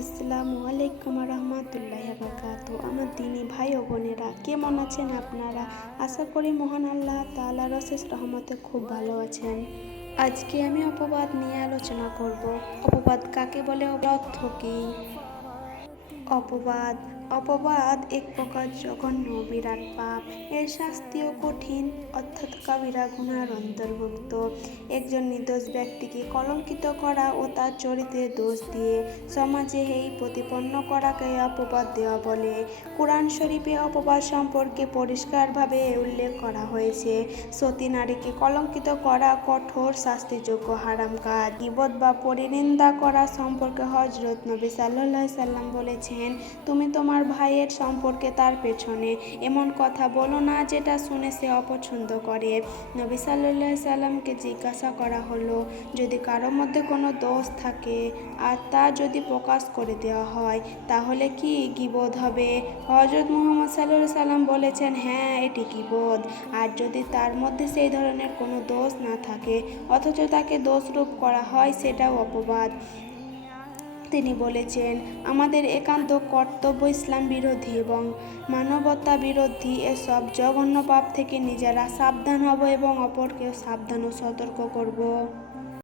আসসালামু আলাইকুম রহমতুল্লাহি বারাকাতু। আমার দিনী ভাই ও বোনেরা, কেমন আছেন আপনারা? আশা করি মহান আল্লাহ তাআলার অশেষ রহমতে খুব ভালো আছেন। আজকে আমি অপবাদ নিয়ে আলোচনা করব। অপবাদ কাকে বলে, অর্থ কী? অপবাদ অপবাদ এক প্রকার জঘন্য বিরাট পাপ। এর শাস্তিও কঠিন, অর্থাৎ কাবিরা গুনার অন্তর্ভুক্ত। একজন নির্দোষ ব্যক্তিকে কলঙ্কিত করা ও তার চরিত্রে দোষ দিয়ে সমাজে এই প্রতিপন্ন করাকে অপবাদ দেওয়া বলে। কুরআন শরীফে অপবাদ সম্পর্কে পরিষ্কারভাবে উল্লেখ করা হয়েছে। সতী নারীকে কলঙ্কিত করা কঠোর শাস্তিযোগ্য হারাম কাজ। গীবত বা পরনিন্দা করা সম্পর্কে হযরত নবী সাল্লাল্লাহু আলাইহি সাল্লাম বলেছেন, তুমি তোমার ভাইয়ের সম্পর্কে তার পেছনে এমন কথা বলো না যেটা শুনে সে অপছন্দ করে। নবী সাল্লাল্লাহু আলাইহি সাল্লামকে জিজ্ঞাসা করা হলো, যদি কারো মধ্যে কোনো দোষ থাকে আর তা যদি প্রকাশ করে দেওয়া হয় তাহলে কি গীবত হবে? হযরত মুহাম্মদ সাল্লাল্লাহু আলাইহি সাল্লাম বলেছেন, হ্যাঁ, এটি গীবত। আর যদি তার মধ্যে সেই ধরনের কোনো দোষ না থাকে অথচ তাকে দোষরূপ করা হয়, সেটাও অপবাদ। তিনি বলেছেন, আমাদের একান্ত কর্তব্য ইসলাম বিরোধী এবং মানবতা বিরোধী এসব জঘন্য পাপ থেকে নিজেরা সাবধান হব এবং অপরকেও সাবধান ও সতর্ক করব।